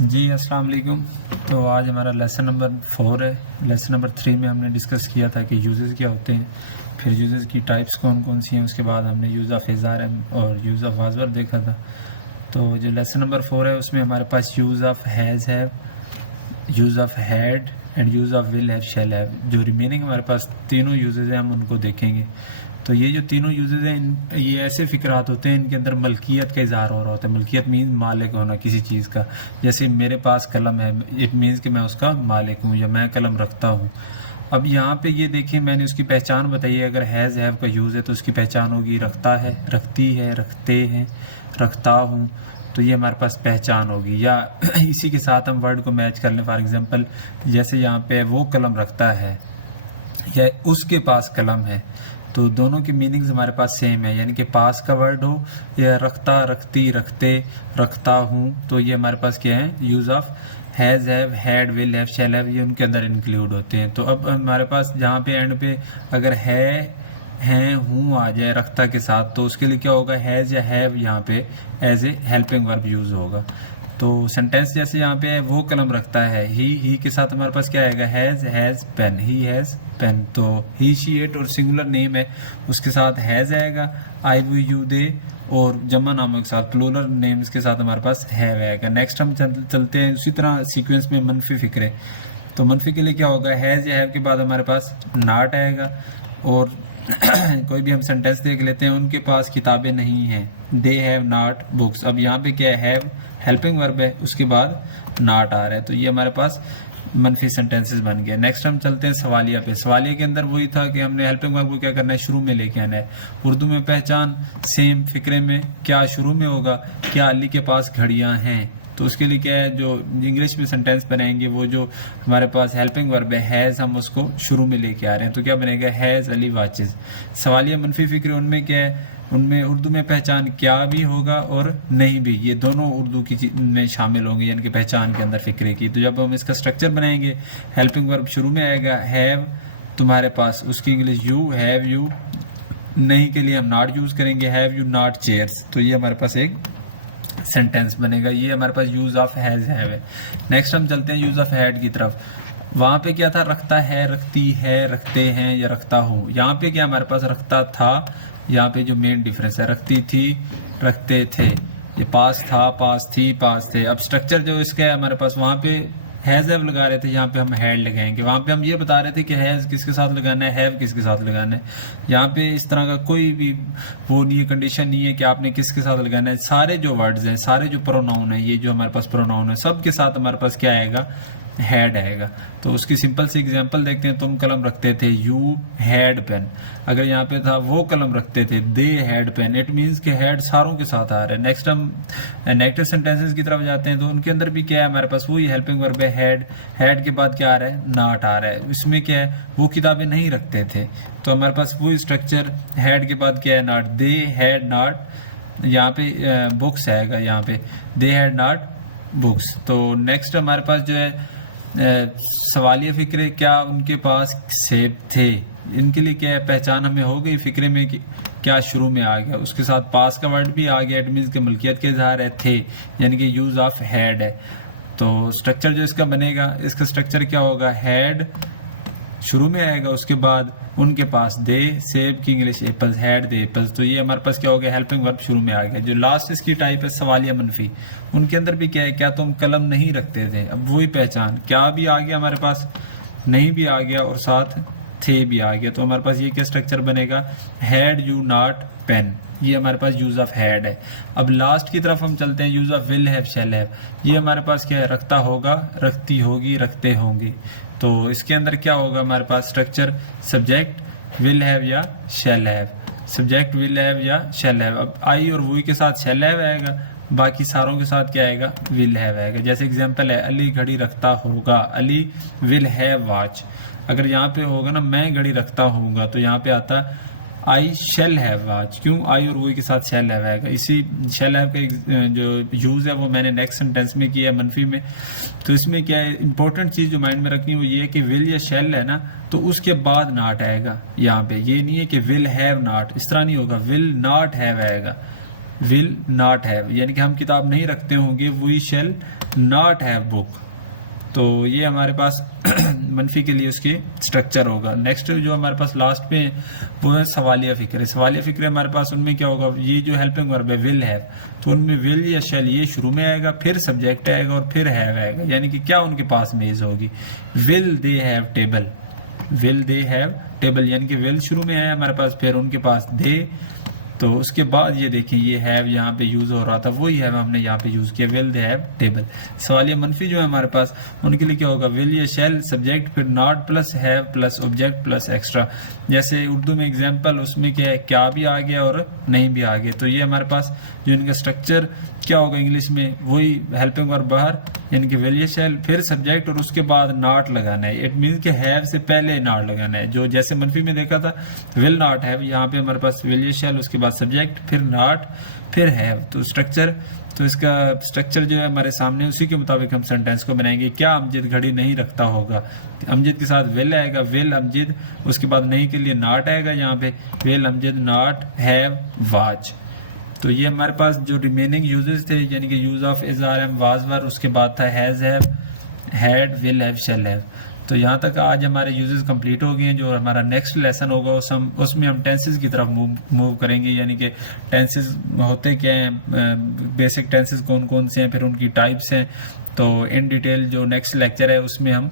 जी अस्सलाम वालेकुम। तो आज हमारा लेसन नंबर 4 है। लेसन नंबर 3 में हमने डिस्कस किया था कि यूजेस क्या होते हैं, फिर यूजेस की टाइप्स कौन कौन सी हैं, उसके बाद हमने यूज़ ऑफ इज़ार और यूज़ ऑफ वाज़वर देखा था। तो जो लेसन नंबर 4 है उसमें हमारे पास यूज़ ऑफ हैज़ है, use of had and use of will have shall have. जो रिमेनिंग हमारे पास तीनों यूजेस हैं हम उनको देखेंगे। तो ये जो तीनों यूजेस हैं ये ऐसे फ़िक्रात होते हैं, इनके अंदर मलकियत का इज़हार हो रहा होता है। मलकियत मीन मालिक होना किसी चीज़ का। जैसे मेरे पास कलम है, इट मीन्स कि मैं उसका मालिक हूँ या मैं कलम रखता हूँ। अब यहाँ पे ये देखिए मैंने उसकी पहचान बताई है। अगर हैज़ हैव का यूज़ है तो उसकी पहचान होगी रखता है, रखती है, रखते हैं, रखता हूँ। तो ये हमारे पास पहचान होगी। या इसी के साथ हम वर्ड को मैच कर लें। फॉर एग्जांपल जैसे यहाँ पे वो कलम रखता है या उसके पास कलम है, तो दोनों की मीनिंग्स हमारे पास सेम है। यानी कि पास का वर्ड हो या रखता, रखती, रखते, रखता हूँ, तो ये हमारे पास क्या है, use of has have, had, will have, shall have, ये उनके अंदर इंक्लूड होते हैं। तो अब हमारे पास जहाँ पे एंड पे अगर हैं, हूँ आ जाए रखता के साथ, तो उसके लिए क्या होगा, हैज़ या हैव यहाँ पे as a helping verb use होगा। तो सेंटेंस जैसे यहाँ पे है वो कलम रखता है, ही के साथ हमारे पास क्या आएगा, has pen, he has pen. तो ही, शी, इट और सिंगुलर नेम है उसके साथ हैज़ आएगा, आई, वी, यू, दे, और जमा नामों के साथ प्लूरल नेम्स के साथ हमारे पास हैव आएगा। नेक्स्ट हम चलते हैं उसी तरह सीक्वेंस में मनफी फिक्रे। तो मनफी के लिए क्या होगा, हैज़ या हैव के बाद हमारे पास नॉट आएगा। और कोई भी हम सेंटेंस देख लेते हैं, उनके पास किताबें नहीं हैं, दे हैव नॉट बुक्स। अब यहाँ पे क्या है, हैव हेल्पिंग वर्ब है, उसके बाद नॉट आ रहा है, तो ये हमारे पास मनफी सेंटेंसेस बन गए। नेक्स्ट हम चलते हैं सवालिया पे। सवालिया के अंदर वही था कि हमने हेल्पिंग वर्ब को क्या करना है, शुरू में लेके आना है। उर्दू में पहचान सेम, फिक्रे में क्या शुरू में होगा, क्या अली के पास घड़ियां हैं, तो उसके लिए क्या है, जो इंग्लिश में सेंटेंस बनाएंगे वो जो हमारे पास हेल्पिंग वर्ब है हैज़, हम उसको शुरू में लेके आ रहे हैं, तो क्या बनेगा, हैज़ अली वाचेस। सवालिया मनफी फिक्र, उनमें क्या है, उनमें उर्दू में पहचान क्या भी होगा और नहीं भी, ये दोनों उर्दू की में शामिल होंगे, यानी कि पहचान के अंदर फिक्रे की। तो जब हम इसका स्ट्रक्चर बनाएंगे, हेल्पिंग वर्ब शुरू में आएगा, हैव तुम्हारे पास, उसकी इंग्लिश यू, हैव यू, नहीं के लिए हम नॉट यूज़ करेंगे, हैव यू नॉट चेयर्स। तो ये हमारे पास एक सेंटेंस बनेगा। ये हमारे पास यूज ऑफ हैज हैव है। नेक्स्ट हम चलते हैं यूज ऑफ हैड की तरफ। वहां पे क्या था, रखता है, रखती है, रखते हैं या रखता हूँ। यहाँ पे क्या हमारे पास रखता था, यहाँ पे जो मेन डिफरेंस है, रखती थी, रखते थे, ये पास था, पास थी, पास थे। अब स्ट्रक्चर जो इसका है हमारे पास, वहां पे हैज हैव लगा रहे थे, यहाँ पे हम हैड लगाएंगे। वहां पे हम ये बता रहे थे कि हैज किसके साथ लगाना है, हैव किसके साथ लगाना है। यहाँ पे इस तरह का कोई भी वो नहीं है, कंडीशन नहीं है कि आपने किसके साथ लगाना है। सारे जो वर्ड्स हैं, सारे जो प्रोनाउन है, ये जो हमारे पास प्रोनाउन है, सब के साथ हमारे पास क्या आएगा, हैड आएगा। तो उसकी सिंपल सी एग्जांपल देखते हैं। तुम कलम रखते थे, यू हैड पेन। अगर यहाँ पे था वो कलम रखते थे, they had pen, it means कि हैड सारों के साथ आ रहा है। नेक्स्ट हम नेगेटिव सेंटेंसेस की तरफ जाते हैं, तो उनके अंदर भी क्या है हमारे पास, वही हेल्पिंग वर्ब है हैड। हैड के बाद क्या आ रहा है, नॉट आ रहा है। इसमें क्या है, वो किताबें नहीं रखते थे, तो हमारे पास वही स्ट्रक्चर, हैड के बाद क्या है, नॉट, दे हैड नॉट, यहाँ पे बुक्स आएगा, यहाँ पे दे हैड नॉट बुक्स। तो नेक्स्ट हमारे पास जो है सवालिया फिक्रे, क्या उनके पास सेब थे। इनके लिए क्या है, पहचान हमें हो गई फिक्रे में कि क्या शुरू में आ गया, उसके साथ पास का वर्ड भी आ गया, इट मीन्स के मलकियत के इजहार है, थे, यानी कि यूज ऑफ हैड है। तो स्ट्रक्चर जो इसका बनेगा, इसका स्ट्रक्चर क्या होगा, हैड शुरू में आएगा, उसके बाद उनके पास, दे सेब की English apples, had they apples. तो ये हमारे पास क्या हो गया, हेल्पिंग वर्ब शुरू में आ गया। जो लास्ट इसकी टाइप है सवालिया मनफी, उनके अंदर भी क्या है, क्या तुम कलम नहीं रखते थे। अब वही पहचान, क्या भी आ गया हमारे पास, नहीं भी आ गया, और साथ थे भी आ गया। तो हमारे पास ये क्या स्ट्रक्चर बनेगा, हैड यू नॉट पेन, ये हमारे पास यूज ऑफ हैड है। अब लास्ट की तरफ हम चलते हैं, use of will have shall have. ये हमारे पास क्या है, रखता होगा, रखती होगी, रखते होंगे। तो इसके अंदर क्या होगा हमारे पास स्ट्रक्चर, सब्जेक्ट विल हैव या shall have, subject will have या शैल हैव। अब आई और वही के साथ शैल हैव आएगा, बाकी सारों के साथ क्या आएगा, विल हैव आएगा। जैसे एग्जांपल है, अली घड़ी रखता होगा, अली विल हैव वॉच। अगर यहाँ पे होगा ना, मैं घड़ी रखता होऊंगा, तो यहाँ पे आता आई शेल हैव वॉच। क्यों, आई और वही के साथ शेल हैव आएगा। इसी शेल हैव का जो यूज है वो मैंने नेक्स्ट सेंटेंस में किया है, मनफी में। तो इसमें क्या है, इंपॉर्टेंट चीज जो माइंड में रखनी है वो ये है कि विल या शेल है ना, तो उसके बाद नॉट आएगा। यहाँ पे ये नहीं है कि विल हैव नॉट, इस तरह नहीं होगा, विल नॉट हैव आएगा। विल नॉट हैव, यानी कि हम किताब नहीं रखते होंगे, we shall not have book. तो ये हमारे पास मनफी के लिए उसकी स्ट्रक्चर होगा। नेक्स्ट जो हमारे पास लास्ट पे वो है सवालिया फिक्र। सवालिया फिक्र हमारे पास उनमें क्या होगा, ये जो हेल्पिंग वर्ब है विल हैव, तो उनमें विल या शैल ये शुरू में आएगा, फिर सब्जेक्ट आएगा और फिर हैव आएगा, यानी कि क्या उनके पास मेज होगी, will they have table, will they have table, यानी कि विल शुरू में है हमारे पास, फिर उनके पास दे, तो उसके बाद ये देखिए ये हैव यहाँ पे यूज हो रहा था, वही हैव हमने यहाँ पे यूज किया, विल दे हैव टेबल। सवालिया मनफी जो है हमारे पास उनके लिए क्या होगा, विल या शैल सब्जेक्ट, फिर not plus have plus object plus extra. जैसे उर्दू में एग्जाम्पल उसमें क्या है, क्या भी आ गया और नहीं भी आ गया, तो ये हमारे पास जो इनका स्ट्रक्चर क्या होगा इंग्लिश में, वही हेल्पिंग वर्ब बाहर, यानी कि विल या शैल, फिर सब्जेक्ट और उसके बाद नॉट लगाना है। इट मीन्स कि हैव से पहले नॉट लगाना है, जो जैसे मनफी में देखा था विल नॉट हैव, यहाँ पे हमारे पास विल या शैल, उसके बाद सब्जेक्ट, फिर नॉट, फिर हैव। तो स्ट्रक्चर, तो इसका स्ट्रक्चर जो है हमारे सामने, उसी के मुताबिक हम सेंटेंस को बनाएंगे। क्या अमजद घड़ी नहीं रखता होगा, अमजद के साथ विल आएगा, विल अमजद, उसके बाद नहीं के लिए नॉट आएगा, यहाँ पे will Amjad not have watch. तो ये हमारे पास जो रिमेनिंग यूजेस थे, यानी कि use of is are am was were, उसके बाद था has have, had, will have, shall have. तो यहाँ तक आज हमारे यूजेस कंप्लीट हो गए हैं। जो हमारा नेक्स्ट लेसन होगा उसमें हम टेंसेस की तरफ मूव करेंगे, यानी कि टेंसेस होते क्या हैं, बेसिक टेंसेस कौन कौन से हैं, फिर उनकी टाइप्स हैं। तो इन डिटेल जो नेक्स्ट लेक्चर है उसमें हम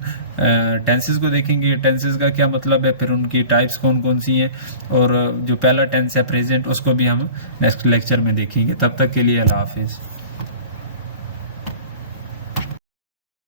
टेंसेस को देखेंगे, टेंसेस का क्या मतलब है, फिर उनकी टाइप्स कौन कौन सी हैं, और जो पहला टेंस है प्रेजेंट, उसको भी हम नेक्स्ट लेक्चर में देखेंगे। तब तक के लिए अल्लाह हाफिज़।